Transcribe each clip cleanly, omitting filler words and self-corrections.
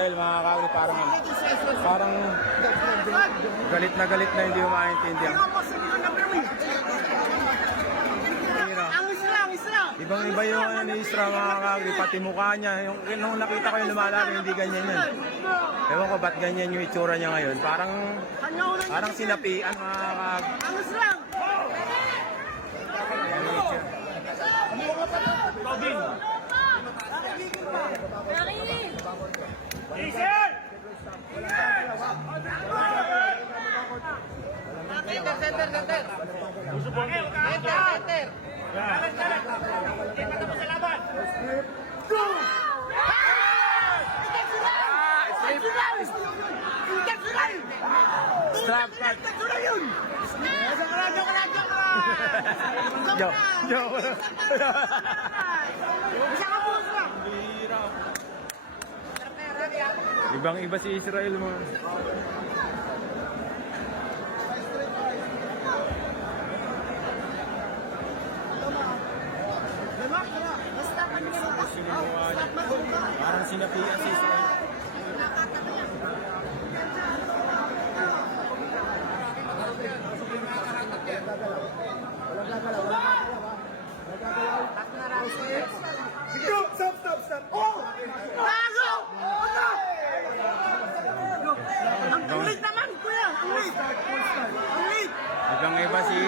Israel mga kakagri. Parang galit na hindi mo maintindihan. Ibang-iba yung ano ni Isra mga kakagri, pati mukha niya. Nung nakita ko yung lumalaki, hindi ganyan yan. Ewan ko ba't ganyan yung itsura niya ngayon. Parang sinapian mga kakagri. Strap cut. Joke. Ibang-iba si Israel mo. Parang sinapian si Israel. Stop! Oh! Bago! Ang late naman, kuya! Ang late! Ibang-iba si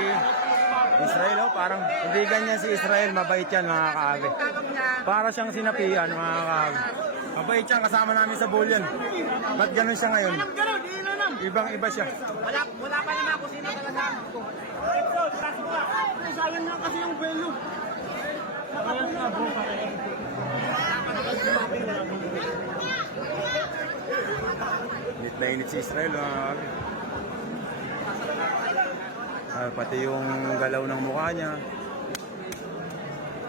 Israel, oh. Parang hindi ganyan si Israel. Mabait yan mga kaagri. Para siyang sinapian mga kaagri. Mabait yan, kasama namin sa bulyan. Ba't ganun siya ngayon? Ibang-iba siya. Wala pa naman ako sino talaga. Sayang na kasi yung belo. Init na init si Israel mga kaagri. Pati yung galaw ng mukha niya.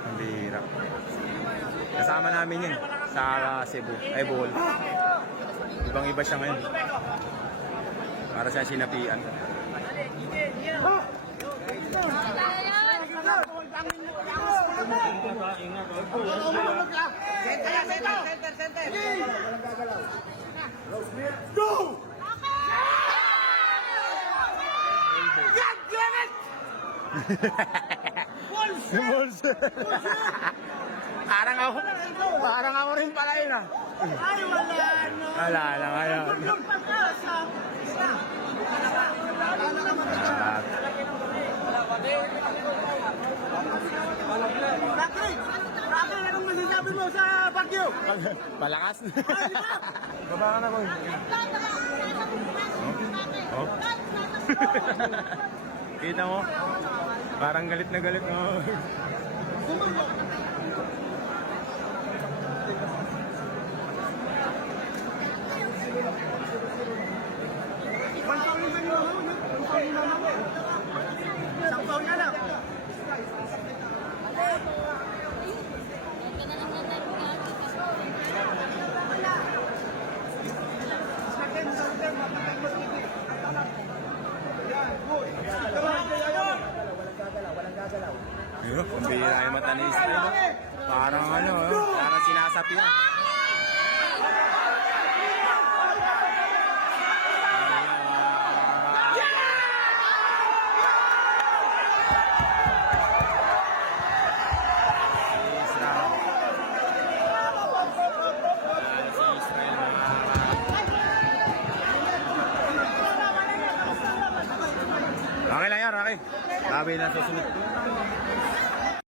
Ang bihira. Kasama namin yun sa Cebu, ay Bohol. Ibang-iba siya ngayon. Para siya sinapian. Center. Go! God damn it! Bulls! Parang ako rin pala yun ah. Ay, Wala na ngayon. Bakit? Anong masasabi mo sa Baguio? Palakas. Baba ka na boy. Oh. Kita mo? Parang galit na galit mo. Isang taon na lang. Walang gagalaw. Yun, pambihira yung mata ni Israel. Parang parang sinasapi na. Okay lang yan, okay. Sabi na susunod.